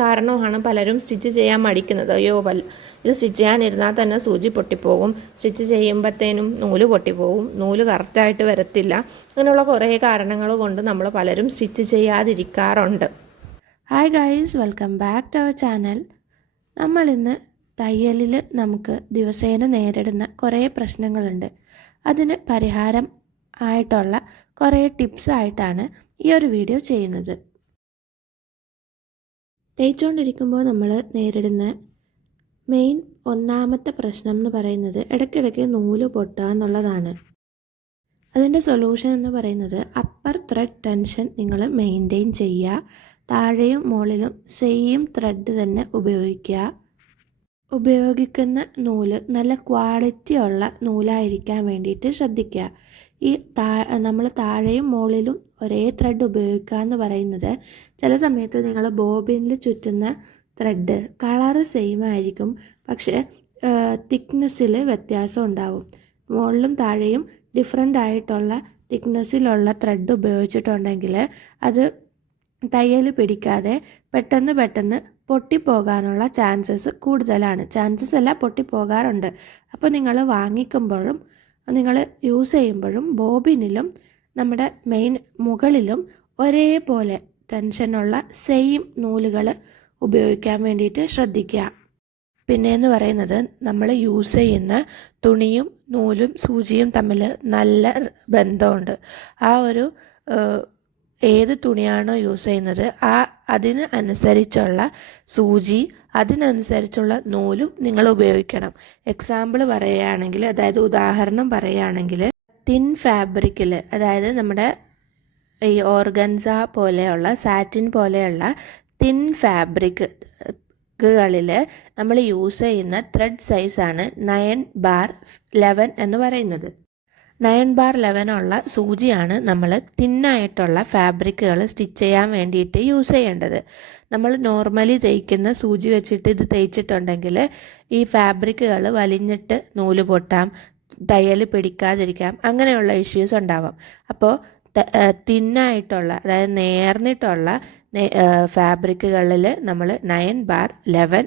കാരണമാണ് പലരും സ്റ്റിച്ച് ചെയ്യാൻ മടിക്കുന്നത്. അയ്യോ ഇത് സ്റ്റിച്ച് ചെയ്യാനിരുന്നാൽ തന്നെ സൂചി പൊട്ടിപ്പോകും, സ്റ്റിച്ച് ചെയ്യുമ്പോഴത്തേനും നൂല് പൊട്ടിപ്പോകും, നൂല് കറക്റ്റായിട്ട് വരത്തില്ല, അങ്ങനെയുള്ള കുറേ കാരണങ്ങൾ കൊണ്ട് നമ്മൾ പലരും സ്റ്റിച്ച് ചെയ്യാതിരിക്കാറുണ്ട്. Hi guys, welcome back to our channel. നമ്മളിന്ന് തയ്യലിൽ നമുക്ക് ദിവസേന നേരിടുന്ന കുറേ പ്രശ്നങ്ങളുണ്ട്. അതിന് പരിഹാരം ആയിട്ടുള്ള കുറേ ടിപ്സ് ആയിട്ടാണ് ഈ ഒരു വീഡിയോ ചെയ്യുന്നത്. തയ്ച്ചുകൊണ്ടിരിക്കുമ്പോൾ നമ്മൾ നേരിടുന്ന മെയിൻ ഒന്നാമത്തെ പ്രശ്നം എന്ന് പറയുന്നത് ഇടയ്ക്കിടയ്ക്ക് നൂല് പൊട്ടുക എന്നുള്ളതാണ്. അതിൻ്റെ സൊല്യൂഷൻ എന്ന് പറയുന്നത് അപ്പർ ത്രെഡ് ടെൻഷൻ നിങ്ങൾ മെയിൻറ്റെയിൻ ചെയ്യുക. താഴെയും മുകളിലും സെയിം ത്രെഡ് തന്നെ ഉപയോഗിക്കുക. ഉപയോഗിക്കുന്ന നൂല് നല്ല ക്വാളിറ്റി ഉള്ള നൂലായിരിക്കാൻ വേണ്ടിയിട്ട് ശ്രദ്ധിക്കുക. ഈ നമ്മൾ താഴെയും മുകളിലും ഒരേ ത്രെഡ് ഉപയോഗിക്കുക എന്ന് പറയുന്നത് ചില സമയത്ത് നിങ്ങൾ ബോബിനിൽ ചുറ്റുന്ന ത്രെഡ് കളറ് സെയിം ആയിരിക്കും, പക്ഷേ തിക്നെസ്സിൽ വ്യത്യാസം ഉണ്ടാവും. മുകളിലും താഴെയും ഡിഫറെൻ്റ് ആയിട്ടുള്ള തിക്നെസ്സിലുള്ള ത്രെഡ് ഉപയോഗിച്ചിട്ടുണ്ടെങ്കിൽ അത് തയ്യൽ പിടിക്കാതെ പെട്ടെന്ന് പൊട്ടിപ്പോകാനുള്ള ചാൻസസ് കൂടുതലാണ്. ചാൻസസ് അല്ല, പൊട്ടിപ്പോകാറുണ്ട്. അപ്പോൾ നിങ്ങൾ വാങ്ങിക്കുമ്പോഴും നിങ്ങൾ യൂസ് ചെയ്യുമ്പോഴും ബോബിനിലും നമ്മുടെ മെയിൻ മുകളിലും ഒരേപോലെ ടെൻഷനുള്ള സെയിം നൂലുകൾ ഉപയോഗിക്കാൻ വേണ്ടിയിട്ട് ശ്രദ്ധിക്കുക. പിന്നെയെന്ന് പറയുന്നത് നമ്മൾ യൂസ് ചെയ്യുന്ന തുണിയും നൂലും സൂചിയും തമ്മിൽ നല്ല ബന്ധമുണ്ട്. ആ ഒരു ഏത് തുണിയാണോ യൂസ് ചെയ്യുന്നത് അതിന് അനുസരിച്ചുള്ള സൂചി, അതിനനുസരിച്ചുള്ള നൂലും നിങ്ങൾ ഉപയോഗിക്കണം. എക്സാമ്പിൾ പറയുകയാണെങ്കിൽ, അതായത് ഉദാഹരണം പറയുകയാണെങ്കിൽ, തിൻ ഫാബ്രിക്കിൽ, അതായത് നമ്മുടെ ഈ ഓർഗൻസ പോലെയുള്ള സാറ്റിൻ പോലെയുള്ള തിൻ ഫാബ്രിക്കുകളിൽ നമ്മൾ യൂസ് ചെയ്യുന്ന ത്രെഡ് സൈസാണ് 9/11 എന്ന് പറയുന്നത്. 9/11 ഉള്ള സൂചിയാണ് നമ്മൾ തിന്നായിട്ടുള്ള ഫാബ്രിക്കുകൾ സ്റ്റിച്ച് ചെയ്യാൻ വേണ്ടിയിട്ട് യൂസ് ചെയ്യേണ്ടത്. നമ്മൾ നോർമലി തയ്ക്കുന്ന സൂചി വെച്ചിട്ട് ഇത് തയ്ച്ചിട്ടുണ്ടെങ്കിൽ ഈ ഫാബ്രിക്കുകൾ വലിഞ്ഞിട്ട് നൂല് പൊട്ടാം, തയ്യൽ പിടിക്കാതിരിക്കാം, അങ്ങനെയുള്ള ഇഷ്യൂസ് ഉണ്ടാവാം. അപ്പോൾ തിന്നായിട്ടുള്ള, അതായത് നേർന്നിട്ടുള്ള ഫാബ്രിക്കുകളിൽ നമ്മൾ 9/11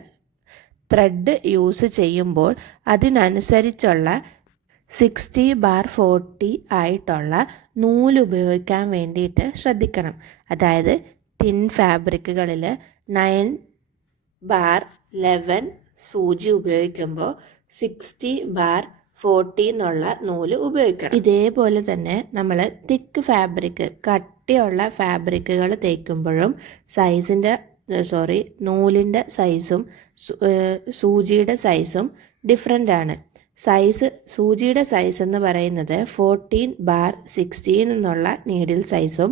ത്രെഡ് യൂസ് ചെയ്യുമ്പോൾ അതിനനുസരിച്ചുള്ള 60/40 ആയിട്ടുള്ള നൂല് ഉപയോഗിക്കാൻ വേണ്ടിയിട്ട് ശ്രദ്ധിക്കണം. അതായത് തിൻ ഫാബ്രിക്കുകളിൽ 9/11 സൂചി ഉപയോഗിക്കുമ്പോൾ 60/40 എന്നുള്ള നൂല് ഉപയോഗിക്കണം. ഇതേപോലെ തന്നെ നമ്മൾ തിക്ക് ഫാബ്രിക്, കട്ടിയുള്ള ഫാബ്രിക്കുകൾ തയ്ക്കുമ്പോഴും നൂലിൻ്റെ സൈസും സൂചിയുടെ സൈസും ഡിഫറെൻ്റ് ആണ്. സൂചിയുടെ സൈസ് എന്ന് പറയുന്നത് 14/16 എന്നുള്ള നീഡിൽ സൈസും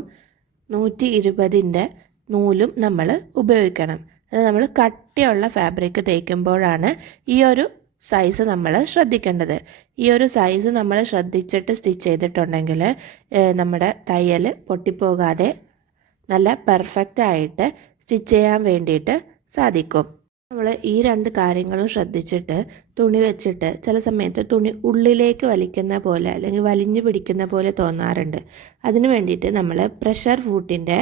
120 നൂലും നമ്മൾ ഉപയോഗിക്കണം. അത് നമ്മൾ കട്ടിയുള്ള ഫാബ്രിക് തയ്ക്കുമ്പോഴാണ് ഈ ഒരു സൈസ് നമ്മൾ ശ്രദ്ധിക്കേണ്ടത്. ഈ ഒരു സൈസ് നമ്മൾ ശ്രദ്ധിച്ചിട്ട് സ്റ്റിച്ച് ചെയ്തിട്ടുണ്ടെങ്കിൽ നമ്മുടെ തയ്യൽ പൊട്ടിപ്പോകാതെ നല്ല പെർഫെക്റ്റ് ആയിട്ട് സ്റ്റിച്ച് ചെയ്യാൻ വേണ്ടിയിട്ട് സാധിക്കും. നമ്മൾ ഈ രണ്ട് കാര്യങ്ങളും ശ്രദ്ധിച്ചിട്ട് തുണി വെച്ചിട്ട് ചില സമയത്ത് തുണി ഉള്ളിലേക്ക് വലിക്കുന്ന പോലെ അല്ലെങ്കിൽ വലിഞ്ഞു പിടിക്കുന്ന പോലെ തോന്നാറുണ്ട്. അതിന് വേണ്ടിയിട്ട് നമ്മൾ പ്രഷർ ഫൂട്ടിൻ്റെ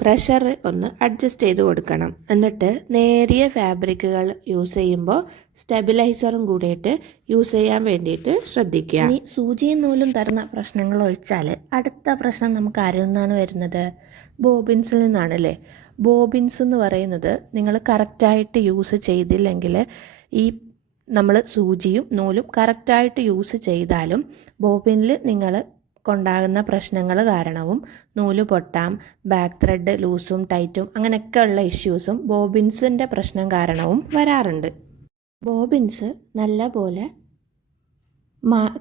പ്രഷർ ഒന്ന് അഡ്ജസ്റ്റ് ചെയ്ത് കൊടുക്കണം. എന്നിട്ട് നേരിയ ഫാബ്രിക്കുകൾ യൂസ് ചെയ്യുമ്പോൾ സ്റ്റെബിലൈസറും കൂടിയിട്ട് യൂസ് ചെയ്യാൻ വേണ്ടിയിട്ട് ശ്രദ്ധിക്കുക. ഇനി സൂചിയും നൂലും തരുന്ന പ്രശ്നങ്ങൾ ഒഴിച്ചാൽ അടുത്ത പ്രശ്നം നമുക്ക് ആരിൽ നിന്നാണ് വരുന്നത്? ബോബിൻസിൽ നിന്നാണല്ലേ. ബോബിൻസ് എന്ന് പറയുന്നത് നിങ്ങൾ കറക്റ്റായിട്ട് യൂസ് ചെയ്തില്ലെങ്കിൽ, ഈ നമ്മൾ സൂചിയും നൂലും കറക്റ്റായിട്ട് യൂസ് ചെയ്താലും ബോബിനിൽ നിങ്ങൾ കൊണ്ടാകുന്ന പ്രശ്നങ്ങൾ കാരണവും നൂല് പൊട്ടാം, ബാക്ക് ത്രെഡ് ലൂസും ടൈറ്റും അങ്ങനെയൊക്കെയുള്ള ഇഷ്യൂസും ബോബിൻസിൻ്റെ പ്രശ്നം കാരണവും വരാറുണ്ട്. ബോബിൻസ് നല്ല പോലെ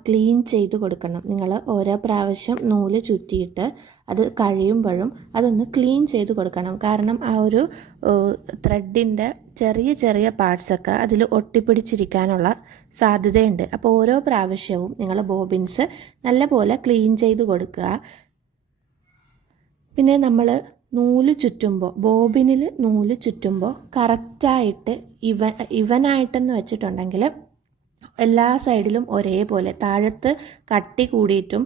ക്ലീൻ ചെയ്ത് കൊടുക്കണം. നിങ്ങൾ ഓരോ പ്രാവശ്യം നൂല് ചുറ്റിയിട്ട് അത് കഴിയുമ്പോഴും അതൊന്ന് ക്ലീൻ ചെയ്ത് കൊടുക്കണം. കാരണം ആ ഒരു ത്രെഡിൻ്റെ ചെറിയ പാർട്സൊക്കെ അതിൽ ഒട്ടിപ്പിടിച്ചിരിക്കാനുള്ള സാധ്യതയുണ്ട്. അപ്പോൾ ഓരോ പ്രാവശ്യവും നിങ്ങൾ ബോബിൻസ് നല്ലപോലെ ക്ലീൻ ചെയ്ത് കൊടുക്കുക. പിന്നെ നമ്മൾ നൂല് ചുറ്റുമ്പോൾ, ബോബിനിൽ നൂല് ചുറ്റുമ്പോൾ കറക്റ്റായിട്ട് ഇവനായിട്ടെന്ന് വെച്ചിട്ടുണ്ടെങ്കിൽ എല്ലാ സൈഡിലും ഒരേപോലെ, താഴത്ത് കട്ടി കൂടിയിട്ടും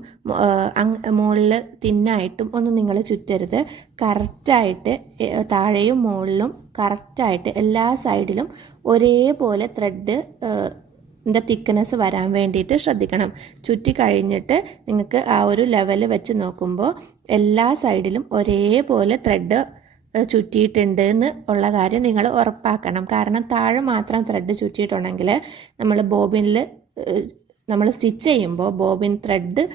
മുകളിൽ തിന്നായിട്ടും ഒന്നും നിങ്ങൾ ചുറ്റരുത്. കറക്റ്റായിട്ട് താഴെയും മുകളിലും കറക്റ്റായിട്ട് എല്ലാ സൈഡിലും ഒരേപോലെ ത്രെഡ് തിക്നെസ് വരാൻ വേണ്ടിയിട്ട് ശ്രദ്ധിക്കണം. ചുറ്റി കഴിഞ്ഞിട്ട് നിങ്ങൾക്ക് ആ ഒരു ലെവൽ വെച്ച് നോക്കുമ്പോൾ എല്ലാ സൈഡിലും ഒരേപോലെ ത്രെഡ് ചുറ്റിയിട്ടുണ്ട് എന്ന് ഉള്ള കാര്യം നിങ്ങൾ ഉറപ്പാക്കണം. കാരണം താഴെ മാത്രം ത്രെഡ് ചുറ്റിയിട്ടുണ്ടെങ്കിൽ നമ്മൾ ബോബിനിൽ നമ്മൾ സ്റ്റിച്ച് ചെയ്യുമ്പോൾ ബോബിൻ ത്രെഡ്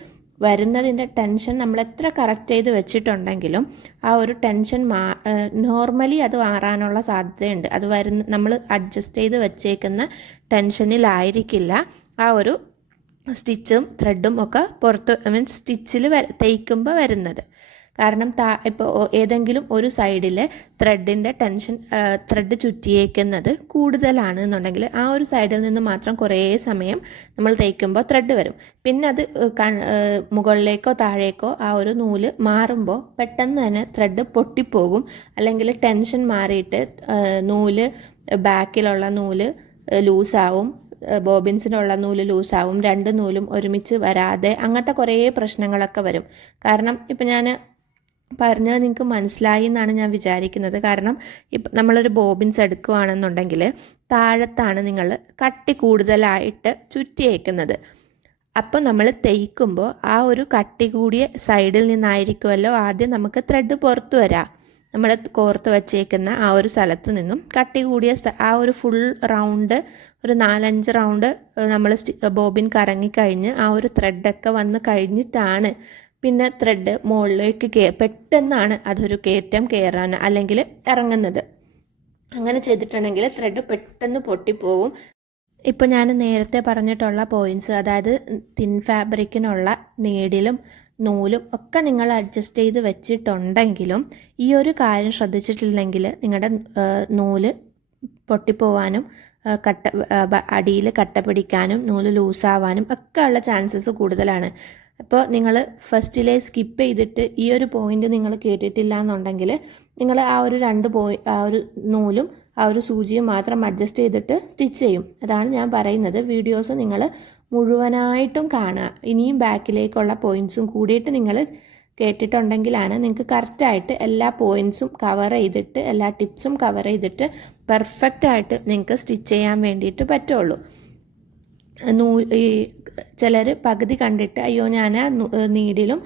വരുന്നതിൻ്റെ ടെൻഷൻ നമ്മൾ എത്ര കറക്റ്റ് ചെയ്ത് വെച്ചിട്ടുണ്ടെങ്കിലും ആ ഒരു ടെൻഷൻ നോർമലി അത് മാറാനുള്ള സാധ്യതയുണ്ട്. അത് നമ്മൾ അഡ്ജസ്റ്റ് ചെയ്ത് വെച്ചേക്കുന്ന ടെൻഷനിലായിരിക്കില്ല ആ ഒരു സ്റ്റിച്ചും ത്രെഡും ഒക്കെ പുറത്ത് സ്റ്റിച്ചിൽ തേയ്ക്കുമ്പോൾ വരുന്നത്. കാരണം ഇപ്പോൾ ഏതെങ്കിലും ഒരു സൈഡിൽ ത്രെഡിൻ്റെ ടെൻഷൻ ത്രെഡ് ചുറ്റിയേക്കുന്നത് കൂടുതലാണ് എന്നുണ്ടെങ്കിൽ ആ ഒരു സൈഡിൽ നിന്ന് മാത്രം കുറേ സമയം നമ്മൾ തേക്കുമ്പോൾ ത്രെഡ് വരും. പിന്നെ അത് മുകളിലേക്കോ താഴേക്കോ ആ ഒരു നൂല് മാറുമ്പോൾ പെട്ടെന്ന് തന്നെ ത്രെഡ് പൊട്ടിപ്പോകും. അല്ലെങ്കിൽ ടെൻഷൻ മാറിയിട്ട് നൂല് ബാക്കിലുള്ള നൂല് ലൂസാവും, ബോബിൻസിനുള്ള നൂല് ലൂസാവും, രണ്ട് നൂലും ഒരുമിച്ച് വരാതെ അങ്ങനത്തെ കുറേ പ്രശ്നങ്ങളൊക്കെ വരും. കാരണം ഇപ്പം ഞാൻ പറഞ്ഞത് നിങ്ങൾക്ക് മനസ്സിലായി എന്നാണ് ഞാൻ വിചാരിക്കുന്നത്. കാരണം ഇപ്പം നമ്മളൊരു ബോബിൻസ് എടുക്കുകയാണെന്നുണ്ടെങ്കിൽ താഴത്താണ് നിങ്ങൾ കട്ടി കൂടുതലായിട്ട് ചുറ്റിയേക്കുന്നത്. അപ്പോൾ നമ്മൾ തേയ്ക്കുമ്പോൾ ആ ഒരു കട്ടി കൂടിയ സൈഡിൽ നിന്നായിരിക്കുമല്ലോ ആദ്യം നമുക്ക് ത്രെഡ് പുറത്തു വരാം. നമ്മൾ കോർത്ത് വച്ചേക്കുന്ന ആ ഒരു സ്ഥലത്ത് നിന്നും കട്ടി കൂടിയ ആ ഒരു ഫുൾ റൗണ്ട് ഒരു 4-5 റൗണ്ട് നമ്മൾ ബോബിൻ കറങ്ങിക്കഴിഞ്ഞ് ആ ഒരു ത്രെഡൊക്കെ വന്ന് കഴിഞ്ഞിട്ടാണ് പിന്നെ ത്രെഡ് മുകളിലേക്ക് പെട്ടെന്നാണ് അതൊരു കയറ്റം കയറാൻ അല്ലെങ്കിൽ ഇറങ്ങുന്നത്. അങ്ങനെ ചെയ്തിട്ടുണ്ടെങ്കിൽ ത്രെഡ് പെട്ടെന്ന് പൊട്ടിപ്പോവും. ഇപ്പോൾ ഞാൻ നേരത്തെ പറഞ്ഞിട്ടുള്ള പോയിൻറ്റ്സ്, അതായത് തിൻ ഫാബ്രിക്കിനുള്ള നീഡിലും നൂലും ഒക്കെ നിങ്ങൾ അഡ്ജസ്റ്റ് ചെയ്ത് വെച്ചിട്ടുണ്ടെങ്കിലും ഈ ഒരു കാര്യം ശ്രദ്ധിച്ചിട്ടില്ലെങ്കിൽ നിങ്ങളുടെ നൂല് പൊട്ടിപ്പോവാനും അടിയിൽ കട്ട പിടിക്കാനും നൂല് ലൂസാവാനും ഒക്കെ ഉള്ള ചാൻസസ് കൂടുതലാണ്. അപ്പോൾ നിങ്ങൾ ഫസ്റ്റിലെ സ്കിപ്പ് ചെയ്തിട്ട് ഈ ഒരു പോയിന്റ് നിങ്ങൾ കേട്ടിട്ടില്ല എന്നുണ്ടെങ്കിൽ നിങ്ങൾ ആ ഒരു ആ ഒരു നൂലും ആ ഒരു സൂചിയും മാത്രം അഡ്ജസ്റ്റ് ചെയ്തിട്ട് സ്റ്റിച്ച് ചെയ്യും. അതാണ് ഞാൻ പറയുന്നത്. വീഡിയോസ് നിങ്ങൾ മുഴുവനായിട്ടും കാണുക. ഇനിയും ബാക്കിലേക്കുള്ള പോയിൻറ്റ്സും കൂടിയിട്ട് നിങ്ങൾ കേട്ടിട്ടുണ്ടെങ്കിലാണ് നിങ്ങൾക്ക് കറക്റ്റായിട്ട് എല്ലാ പോയിൻറ്റ്സും കവർ ചെയ്തിട്ട് എല്ലാ ടിപ്സും കവർ ചെയ്തിട്ട് പെർഫെക്റ്റായിട്ട് നിങ്ങൾക്ക് സ്റ്റിച്ച് ചെയ്യാൻ വേണ്ടിയിട്ട് പറ്റുള്ളൂ. ഈ ചിലർ പകുതി കണ്ടിട്ട് അയ്യോ ഞാൻ നീഡിലും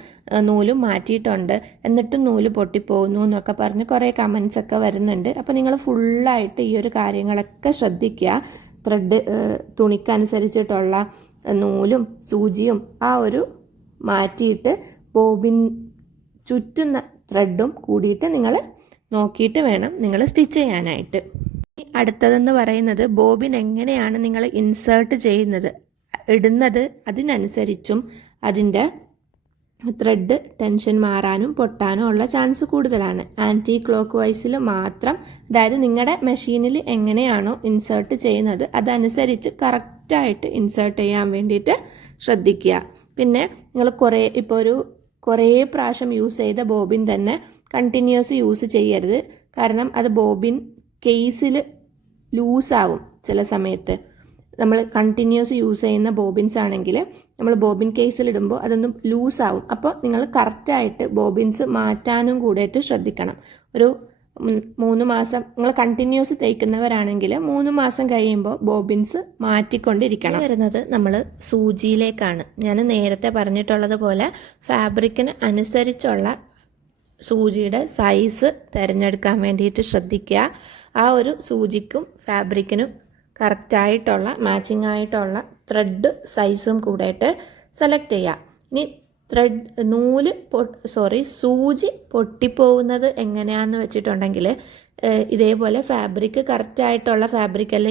നൂലും മാറ്റിയിട്ടുണ്ട് എന്നിട്ടും നൂല് പൊട്ടിപ്പോകുന്നു എന്നൊക്കെ പറഞ്ഞ് കുറേ കമൻസ് ഒക്കെ വരുന്നുണ്ട്. അപ്പോൾ നിങ്ങൾ ഫുള്ളായിട്ട് ഈ ഒരു കാര്യങ്ങളൊക്കെ ശ്രദ്ധിക്കുക. ത്രെഡ് തുണിക്കനുസരിച്ചിട്ടുള്ള നൂലും സൂചിയും ആ ഒരു മാറ്റിയിട്ട് ബോബിൻ ചുറ്റുന്ന ത്രെഡും കൂടിയിട്ട് നിങ്ങൾ നോക്കിയിട്ട് വേണം നിങ്ങൾ സ്റ്റിച്ച് ചെയ്യാനായിട്ട്. അടുത്തതെന്ന് പറയുന്നത് ബോബിൻ എങ്ങനെയാണ് നിങ്ങൾ ഇൻസേർട്ട് ചെയ്യുന്നത് ഇടുന്നത് അതിനനുസരിച്ചും അതിൻ്റെ ത്രെഡ് ടെൻഷൻ മാറാനും പൊട്ടാനും ഉള്ള ചാൻസ് കൂടുതലാണ്. ആൻറ്റി ക്ലോക്ക് വൈസിൽ മാത്രം, അതായത് നിങ്ങളുടെ മെഷീനിൽ എങ്ങനെയാണോ ഇൻസേർട്ട് ചെയ്യുന്നത് അതനുസരിച്ച് കറക്റ്റായിട്ട് ഇൻസേർട്ട് ചെയ്യാൻ വേണ്ടിയിട്ട് ശ്രദ്ധിക്കുക. പിന്നെ നിങ്ങൾ കുറേ പ്രാവശ്യം യൂസ് ചെയ്ത ബോബിൻ തന്നെ കണ്ടിന്യൂസ് യൂസ് ചെയ്യരുത്. കാരണം അത് ബോബിൻ കേസിൽ ലൂസാവും. ചില സമയത്ത് നമ്മൾ കണ്ടിന്യൂസ് യൂസ് ചെയ്യുന്ന ബോബിൻസ് ആണെങ്കിൽ നമ്മൾ ബോബിൻ കേസിലിടുമ്പോൾ അതൊന്നും ലൂസാവും. അപ്പോൾ നിങ്ങൾ കറക്റ്റായിട്ട് ബോബിൻസ് മാറ്റാനും കൂടിയിട്ട് ശ്രദ്ധിക്കണം. ഒരു 3 മാസം നിങ്ങൾ കണ്ടിന്യൂസ് തേക്കുന്നവരാണെങ്കിൽ 3 മാസം കഴിയുമ്പോൾ ബോബിൻസ് മാറ്റിക്കൊണ്ടിരിക്കണം. വരുന്നത് നമ്മൾ സൂചിയിലേക്കാണ്. ഞാൻ നേരത്തെ പറഞ്ഞിട്ടുള്ളത് പോലെ ഫാബ്രിക്കിന് അനുസരിച്ചുള്ള സൂചിയുടെ സൈസ് തിരഞ്ഞെടുക്കാൻ വേണ്ടിയിട്ട് ശ്രദ്ധിക്കുക. ആ ഒരു സൂചിക്കും ഫാബ്രിക്കിനും കറക്റ്റായിട്ടുള്ള മാച്ചിങ് ആയിട്ടുള്ള ത്രെഡ് സൈസും കൂടെയിട്ട് സെലക്ട് ചെയ്യുക. ഇനി സൂചി പൊട്ടിപ്പോകുന്നത് എങ്ങനെയാണെന്ന് വെച്ചിട്ടുണ്ടെങ്കിൽ ഇതേപോലെ ഫാബ്രിക് കറക്റ്റായിട്ടുള്ള ഫാബ്രിക്കല്ല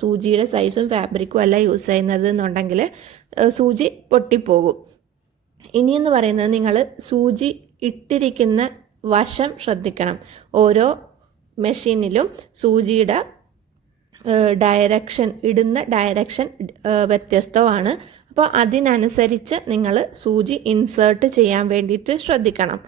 സൂചിയുടെ സൈസും ഫാബ്രിക്കും അല്ല യൂസ് ചെയ്യുന്നത് എന്നുണ്ടെങ്കിൽ സൂചി പൊട്ടിപ്പോകും. ഇനിയെന്ന് പറയുന്നത് നിങ്ങൾ സൂചി ഇട്ടിരിക്കുന്ന വശം ശ്രദ്ധിക്കണം. ഓരോ മെഷീനിലും സൂചിയുടെ ഇടുന്ന ഡയറക്ഷൻ വ്യത്യസ്തമാണ്. അപ്പോൾ അതിനനുസരിച്ച് നിങ്ങൾ സൂചി ഇൻസേർട്ട് ചെയ്യാൻ വേണ്ടിയിട്ട് ശ്രദ്ധിക്കണം.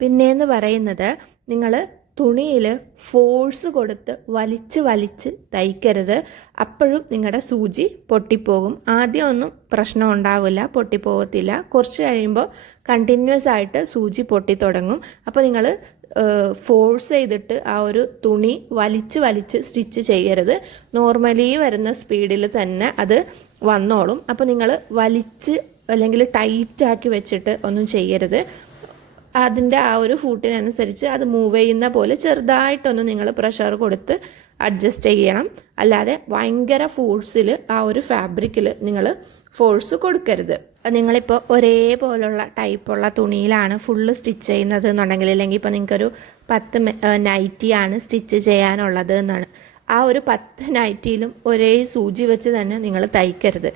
പിന്നെയെന്ന് പറയുന്നത് നിങ്ങൾ തുണിയിൽ ഫോഴ്സ് കൊടുത്ത് വലിച്ച് തയ്ക്കരുത്. അപ്പോഴും നിങ്ങളുടെ സൂചി പൊട്ടിപ്പോകും. ആദ്യമൊന്നും പ്രശ്നം ഉണ്ടാവില്ല, പൊട്ടിപ്പോകത്തില്ല. കുറച്ച് കഴിയുമ്പോൾ കണ്ടിന്യൂസ് ആയിട്ട് സൂചി പൊട്ടി തുടങ്ങും. അപ്പോൾ നിങ്ങൾ ഫോഴ്സ് ചെയ്തിട്ട് ആ ഒരു തുണി വലിച്ച് സ്റ്റിച്ച് ചെയ്യരുത്. നോർമലി വരുന്ന സ്പീഡിൽ തന്നെ അത് വന്നോളും. അപ്പോൾ നിങ്ങൾ വലിച്ച് അല്ലെങ്കിൽ ടൈറ്റാക്കി വെച്ചിട്ട് ഒന്നും ചെയ്യരുത്. അതിൻ്റെ ആ ഒരു ഫൂട്ടിനനുസരിച്ച് അത് മൂവ് ചെയ്യുന്ന പോലെ ചെറുതായിട്ടൊന്ന് നിങ്ങൾ പ്രഷർ കൊടുത്ത് അഡ്ജസ്റ്റ് ചെയ്യണം. അല്ലാതെ ഭയങ്കര ഫോഴ്സിൽ ആ ഒരു ഫാബ്രിക്കിൽ നിങ്ങൾ ഫോഴ്സ് കൊടുക്കരുത്. നിങ്ങളിപ്പോൾ ഒരേപോലുള്ള ടൈപ്പുള്ള തുണിയിലാണ് ഫുള്ള് സ്റ്റിച്ച് ചെയ്യുന്നത് എന്നുണ്ടെങ്കിൽ, അല്ലെങ്കിൽ ഇപ്പോൾ നിങ്ങൾക്കൊരു 10 നൈറ്റിയാണ് സ്റ്റിച്ച് ചെയ്യാനുള്ളത് എന്നാണ്, ആ ഒരു 10 നൈറ്റിയിലും ഒരേ സൂചി വെച്ച് തന്നെ നിങ്ങൾ തയ്ക്കരുത്.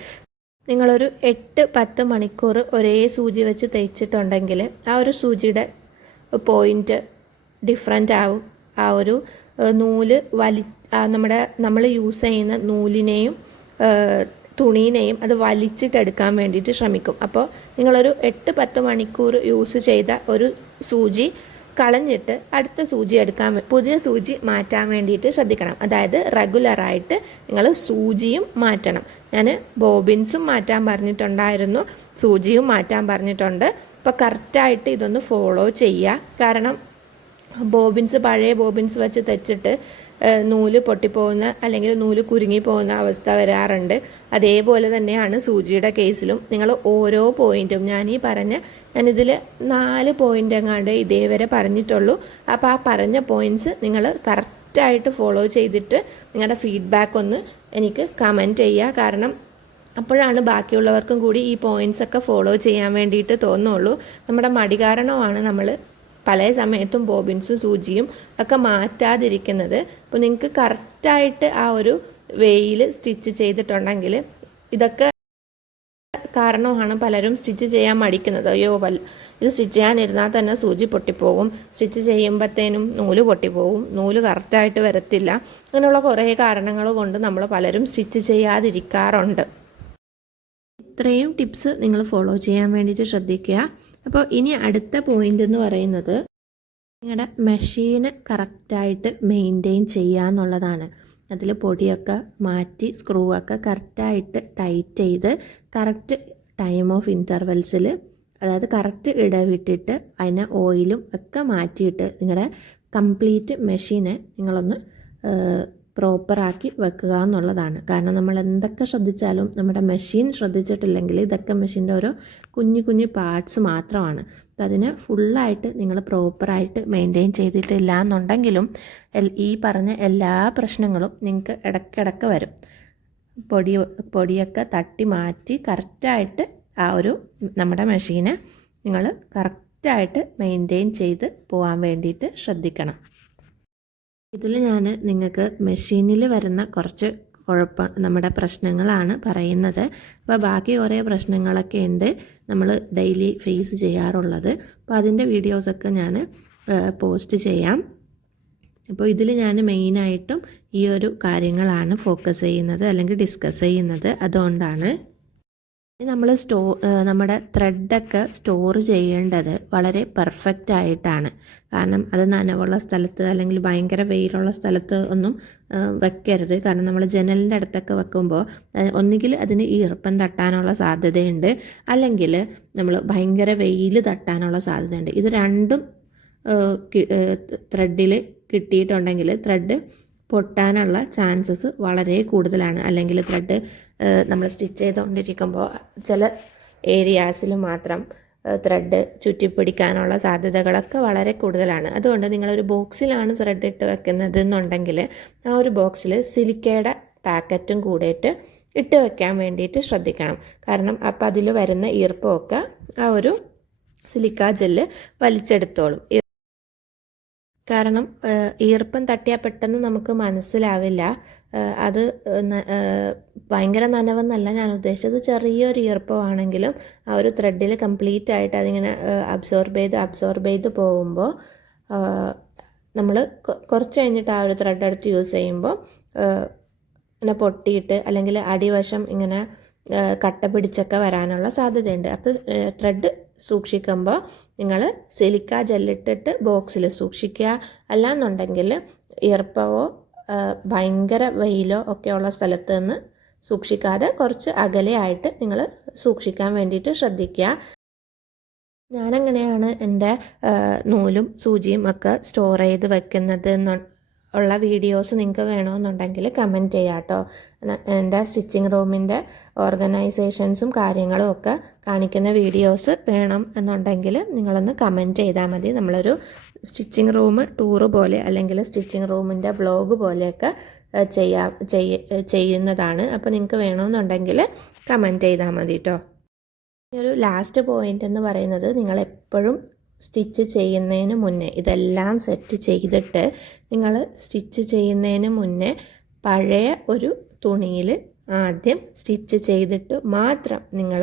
നിങ്ങളൊരു 8-10 മണിക്കൂർ ഒരേ സൂചി വെച്ച് തയ്ച്ചിട്ടുണ്ടെങ്കിൽ ആ ഒരു സൂചിയുടെ പോയിൻ്റ് ഡിഫറെൻ്റ് ആവും. ആ ഒരു നൂല് നമ്മൾ യൂസ് ചെയ്യുന്ന നൂലിനെയും തുണീനെയും അത് വലിച്ചിട്ടെടുക്കാൻ വേണ്ടിയിട്ട് ശ്രമിക്കും. അപ്പോൾ നിങ്ങളൊരു 8-10 മണിക്കൂർ യൂസ് ചെയ്ത ഒരു സൂചി കളഞ്ഞിട്ട് അടുത്ത സൂചി പുതിയ സൂചി മാറ്റാൻ വേണ്ടിയിട്ട് ശ്രദ്ധിക്കണം. അതായത് റെഗുലറായിട്ട് നിങ്ങൾ സൂചിയും മാറ്റണം. ഞാൻ ബോബിൻസും മാറ്റാൻ പറഞ്ഞിട്ടുണ്ടായിരുന്നു, സൂചിയും മാറ്റാൻ പറഞ്ഞിട്ടുണ്ട്. അപ്പോൾ കറക്റ്റായിട്ട് ഇതൊന്ന് ഫോളോ ചെയ്യുക. കാരണം പഴയ ബോബിൻസ് വെച്ച് തെച്ചിട്ട് നൂല് പൊട്ടിപ്പോകുന്ന അല്ലെങ്കിൽ നൂല് കുരുങ്ങിപ്പോകുന്ന അവസ്ഥ വരാറുണ്ട്. അതേപോലെ തന്നെയാണ് സൂചിയുടെ കേസിലും. നിങ്ങൾ ഓരോ പോയിൻറ്റും ഞാനിതിൽ 4 പോയിൻ്റ് എങ്ങാണ്ട് ഇതേവരെ പറഞ്ഞിട്ടുള്ളൂ. അപ്പോൾ ആ പറഞ്ഞ പോയിൻറ്റ്സ് നിങ്ങൾ കറക്റ്റായിട്ട് ഫോളോ ചെയ്തിട്ട് നിങ്ങളുടെ ഫീഡ്ബാക്ക് ഒന്ന് എനിക്ക് കമൻറ്റ് ചെയ്യുക. കാരണം അപ്പോഴാണ് ബാക്കിയുള്ളവർക്കും കൂടി ഈ പോയിൻറ്റ്സൊക്കെ ഫോളോ ചെയ്യാൻ വേണ്ടിയിട്ട് തോന്നുള്ളൂ. നമ്മുടെ മടി കാരണമാണ് നമ്മൾ പല സമയത്തും ബോബിൻസും സൂചിയും ഒക്കെ മാറ്റാതിരിക്കുന്നത്. അപ്പോൾ നിങ്ങൾക്ക് കറക്റ്റായിട്ട് ആ ഒരു വേയിൽ സ്റ്റിച്ച് ചെയ്തിട്ടുണ്ടെങ്കിൽ ഇതൊക്കെ കാരണമാണ് പലരും സ്റ്റിച്ച് ചെയ്യാൻ മടിക്കുന്നത്. ഇത് സ്റ്റിച്ച് ചെയ്യാനിരുന്നാൽ തന്നെ സൂചി പൊട്ടിപ്പോകും, സ്റ്റിച്ച് ചെയ്യുമ്പോഴത്തേനും നൂല് പൊട്ടിപ്പോകും, നൂല് കറക്റ്റായിട്ട് വരത്തില്ല. അങ്ങനെയുള്ള കുറേ കാരണങ്ങൾ കൊണ്ട് നമ്മൾ പലരും സ്റ്റിച്ച് ചെയ്യാതിരിക്കാറുണ്ട്. ഇത്രയും ടിപ്സ് നിങ്ങൾ ഫോളോ ചെയ്യാൻ വേണ്ടിയിട്ട് ശ്രദ്ധിക്കുക. അപ്പോൾ ഇനി അടുത്ത പോയിന്റ് എന്ന് പറയുന്നത് നിങ്ങളുടെ മെഷീന് കറക്റ്റായിട്ട് മെയിൻറ്റെയിൻ ചെയ്യുക എന്നുള്ളതാണ്. അതിൽ പൊടിയൊക്കെ മാറ്റി സ്ക്രൂ ഒക്കെ കറക്റ്റായിട്ട് ടൈറ്റ് ചെയ്ത് കറക്റ്റ് ടൈം ഓഫ് ഇൻ്റർവെൽസിൽ, അതായത് കറക്റ്റ് ഇടവിട്ടിട്ട് അതിനെ ഓയിലും ഒക്കെ മാറ്റിയിട്ട് നിങ്ങളുടെ കംപ്ലീറ്റ് മെഷീനെ നിങ്ങളൊന്ന് പ്രോപ്പറാക്കി വെക്കുക എന്നുള്ളതാണ്. കാരണം നമ്മൾ എന്തൊക്കെ ശ്രദ്ധിച്ചാലും നമ്മുടെ മെഷീൻ ശ്രദ്ധിച്ചിട്ടില്ലെങ്കിൽ ഇതൊക്കെ മെഷീൻ്റെ ഓരോ കുഞ്ഞു പാർട്സ് മാത്രമാണ്. അപ്പം അതിന് ഫുള്ളായിട്ട് നിങ്ങൾ പ്രോപ്പറായിട്ട് മെയിൻറ്റെയിൻ ചെയ്തിട്ടില്ല എന്നുണ്ടെങ്കിലും ഈ പറഞ്ഞ എല്ലാ പ്രശ്നങ്ങളും നിങ്ങൾക്ക് ഇടയ്ക്കിടയ്ക്ക് വരും. പൊടിയൊക്കെ തട്ടി മാറ്റി കറക്റ്റായിട്ട് ആ ഒരു നമ്മുടെ മെഷീനെ നിങ്ങൾ കറക്റ്റായിട്ട് മെയിൻറ്റെയിൻ ചെയ്ത് പോകാൻ വേണ്ടിയിട്ട് ശ്രദ്ധിക്കണം. ഇതിൽ ഞാൻ നിങ്ങൾക്ക് മെഷീനിൽ വരുന്ന കുറച്ച് നമ്മുടെ പ്രശ്നങ്ങളാണ് പറയുന്നത്. അപ്പോൾ ബാക്കി കുറേ പ്രശ്നങ്ങളൊക്കെ ഉണ്ട് നമ്മൾ ഡെയിലി ഫേസ് ചെയ്യാറുള്ളത്. അപ്പോൾ അതിൻ്റെ വീഡിയോസൊക്കെ ഞാൻ പോസ്റ്റ് ചെയ്യാം. അപ്പോൾ ഇതിൽ ഞാൻ മെയിനായിട്ടും ഈ ഒരു കാര്യങ്ങളാണ് ഫോക്കസ് ചെയ്യുന്നത് അല്ലെങ്കിൽ ഡിസ്കസ് ചെയ്യുന്നത്. അതുകൊണ്ടാണ് നമ്മൾ നമ്മുടെ ത്രെഡൊക്കെ സ്റ്റോർ ചെയ്യേണ്ടത് വളരെ പെർഫെക്റ്റ് ആയിട്ടാണ്. കാരണം അത് നനവുള്ള സ്ഥലത്ത് അല്ലെങ്കിൽ ഭയങ്കര വെയിലുള്ള സ്ഥലത്ത് ഒന്നും വെക്കരുത്. കാരണം നമ്മൾ ജനലിൻ്റെ അടുത്തൊക്കെ വെക്കുമ്പോൾ ഒന്നുകിൽ അതിന് ഈർപ്പം തട്ടാനുള്ള സാധ്യതയുണ്ട്, അല്ലെങ്കിൽ നമ്മൾ ഭയങ്കര വെയിൽ തട്ടാനുള്ള സാധ്യതയുണ്ട്. ഇത് രണ്ടും ത്രെഡിൽ കിട്ടിയിട്ടുണ്ടെങ്കിൽ ത്രെഡ് പൊട്ടാനുള്ള ചാൻസസ് വളരെ കൂടുതലാണ്. അല്ലെങ്കിൽ ത്രെഡ് നമ്മൾ സ്റ്റിച്ച് ചെയ്തുകൊണ്ടിരിക്കുമ്പോൾ ചില ഏരിയാസിൽ മാത്രം ത്രെഡ് ചുറ്റിപ്പിടിക്കാനുള്ള സാധ്യതകളൊക്കെ വളരെ കൂടുതലാണ്. അതുകൊണ്ട് നിങ്ങളൊരു ബോക്സിലാണ് ത്രെഡ് ഇട്ട് വെക്കുന്നത് എന്നുണ്ടെങ്കിൽ ആ ഒരു ബോക്സിൽ സിലിക്കയുടെ പാക്കറ്റും കൂടിയിട്ട് ഇട്ട് വെക്കാൻ വേണ്ടിയിട്ട് ശ്രദ്ധിക്കണം. കാരണം അപ്പോൾ അതിൽ വരുന്ന ഈർപ്പമൊക്കെ ആ ഒരു സിലിക്ക ജെല്ല് വലിച്ചെടുത്തോളും. കാരണം ഈർപ്പം തട്ടിയാൽ പെട്ടെന്ന് നമുക്ക് മനസ്സിലാവില്ല. അത് ഭയങ്കര നനവെന്നല്ല ഞാൻ ഉദ്ദേശിച്ചത്, ചെറിയൊരു ഈർപ്പമാണെങ്കിലും ആ ഒരു ത്രെഡിൽ കംപ്ലീറ്റ് ആയിട്ട് അതിങ്ങനെ അബ്സോർബ് ചെയ്ത് പോകുമ്പോൾ നമ്മൾ കുറച്ച് കഴിഞ്ഞിട്ട് ആ ഒരു ത്രെഡ് എടുത്ത് യൂസ് ചെയ്യുമ്പോൾ ഇങ്ങനെ പൊട്ടിയിട്ട് അല്ലെങ്കിൽ അടിവശം ഇങ്ങനെ കട്ട പിടിച്ചൊക്കെ വരാനുള്ള സാധ്യതയുണ്ട്. അപ്പോൾ ത്രെഡ് സൂക്ഷിക്കുമ്പോൾ നിങ്ങൾ സിലിക്ക ജെല്ലിട്ടിട്ട് ബോക്സിൽ സൂക്ഷിക്കുക. അല്ലാന്നുണ്ടെങ്കിൽ ഈർപ്പമോ ഭയങ്കര വെയിലോ ഒക്കെയുള്ള സ്ഥലത്ത് നിന്ന് സൂക്ഷിക്കാതെ കുറച്ച് അകലെയായിട്ട് നിങ്ങൾ സൂക്ഷിക്കാൻ വേണ്ടിയിട്ട് ശ്രദ്ധിക്കുക. ഞാനെങ്ങനെയാണ് എൻ്റെ നൂലും സൂചിയും ഒക്കെ സ്റ്റോർ ചെയ്ത് വെക്കുന്നത് ഉള്ള വീഡിയോസ് നിങ്ങൾക്ക് വേണമെന്നുണ്ടെങ്കിൽ കമൻറ്റ് ചെയ്യാം കേട്ടോ. എൻ്റെ സ്റ്റിച്ചിങ് റൂമിൻ്റെ ഓർഗനൈസേഷൻസും കാര്യങ്ങളും ഒക്കെ കാണിക്കുന്ന വീഡിയോസ് വേണം എന്നുണ്ടെങ്കിൽ നിങ്ങളൊന്ന് കമൻറ്റ് ചെയ്താൽ മതി. നമ്മളൊരു സ്റ്റിച്ചിങ് റൂം ടൂറ് പോലെ അല്ലെങ്കിൽ സ്റ്റിച്ചിങ് റൂമിൻ്റെ വ്ളോഗ് പോലെയൊക്കെ ചെയ്യുന്നതാണ്. അപ്പോൾ നിങ്ങൾക്ക് വേണമെന്നുണ്ടെങ്കിൽ കമൻറ്റ് ചെയ്താൽ മതി കേട്ടോ. ഒരു ലാസ്റ്റ് പോയിൻ്റ് എന്ന് പറയുന്നത്, നിങ്ങൾ എപ്പോഴും സ്റ്റിച്ച് ചെയ്യുന്നതിന് മുന്നേ ഇതെല്ലാം സെറ്റ് ചെയ്തിട്ട് നിങ്ങൾ സ്റ്റിച്ച് ചെയ്യുന്നതിന് മുന്നേ പഴയ ഒരു തുണിയിൽ ആദ്യം സ്റ്റിച്ച് ചെയ്തിട്ട് മാത്രം നിങ്ങൾ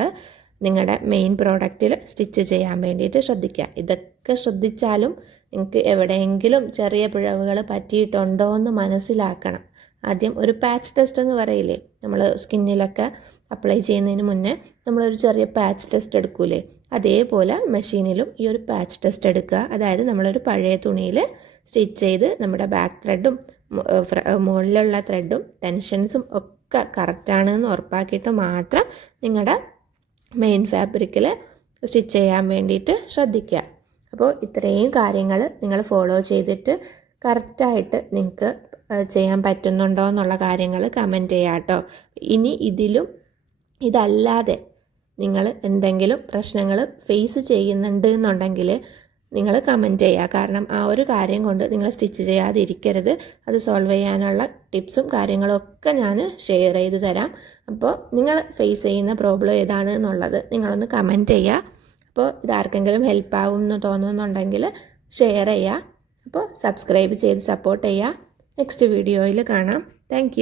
നിങ്ങളുടെ മെയിൻ പ്രോഡക്റ്റിൽ സ്റ്റിച്ച് ചെയ്യാൻ വേണ്ടിയിട്ട് ശ്രദ്ധിക്കുക. ഇതൊക്കെ ശ്രദ്ധിച്ചാലും നിങ്ങൾക്ക് എവിടെയെങ്കിലും ചെറിയ പിഴവുകൾ പറ്റിയിട്ടുണ്ടോ എന്ന് മനസ്സിലാക്കണം. ആദ്യം ഒരു പാച്ച് ടെസ്റ്റ് എന്ന് പറയില്ലേ, നമ്മൾ സ്കിന്നിലൊക്കെ അപ്ലൈ ചെയ്യുന്നതിന് മുന്നേ നമ്മളൊരു ചെറിയ പാച്ച് ടെസ്റ്റ് എടുക്കൂലേ, അതേപോലെ മെഷീനിലും ഈ ഒരു പാച്ച് ടെസ്റ്റ് എടുക്കുക. അതായത് നമ്മളൊരു പഴയ തുണിയിൽ സ്റ്റിച്ച് ചെയ്ത് നമ്മുടെ ബാക്ക് ത്രെഡും മുകളിലുള്ള ത്രെഡും ടെൻഷൻസും ഒക്കെ കറക്റ്റാണെന്ന് ഉറപ്പാക്കിയിട്ട് മാത്രം നിങ്ങളുടെ മെയിൻ ഫാബ്രിക്കിൽ സ്റ്റിച്ച് ചെയ്യാൻ വേണ്ടിയിട്ട് ശ്രദ്ധിക്കുക. അപ്പോൾ ഇത്രയും കാര്യങ്ങൾ നിങ്ങൾ ഫോളോ ചെയ്തിട്ട് കറക്റ്റായിട്ട് നിങ്ങൾക്ക് ചെയ്യാൻ പറ്റുന്നുണ്ടോ എന്നുള്ള കാര്യങ്ങൾ കമൻറ്റ് ചെയ്യാം കേട്ടോ. ഇനി ഇതല്ലാതെ നിങ്ങൾ എന്തെങ്കിലും പ്രശ്നങ്ങൾ ഫേസ് ചെയ്യുന്നുണ്ട് എന്നുണ്ടെങ്കിൽ നിങ്ങൾ കമൻറ്റ് ചെയ്യുക. കാരണം ആ ഒരു കാര്യം കൊണ്ട് നിങ്ങൾ സ്റ്റിച്ച് ചെയ്യാതിരിക്കരുത്. അത് സോൾവ് ചെയ്യാനുള്ള ടിപ്സും കാര്യങ്ങളും ഒക്കെ ഞാൻ ഷെയർ ചെയ്ത് തരാം. അപ്പോൾ നിങ്ങൾ ഫേസ് ചെയ്യുന്ന പ്രോബ്ലം ഏതാണ് എന്നുള്ളത് നിങ്ങളൊന്ന് കമൻറ്റ് ചെയ്യുക. അപ്പോൾ ഇതാർക്കെങ്കിലും ഹെൽപ്പ് ആവും എന്ന് തോന്നുന്നുണ്ടെങ്കിൽ ഷെയർ ചെയ്യുക. അപ്പോൾ സബ്സ്ക്രൈബ് ചെയ്ത് സപ്പോർട്ട് ചെയ്യുക. നെക്സ്റ്റ് വീഡിയോയിൽ കാണാം. താങ്ക്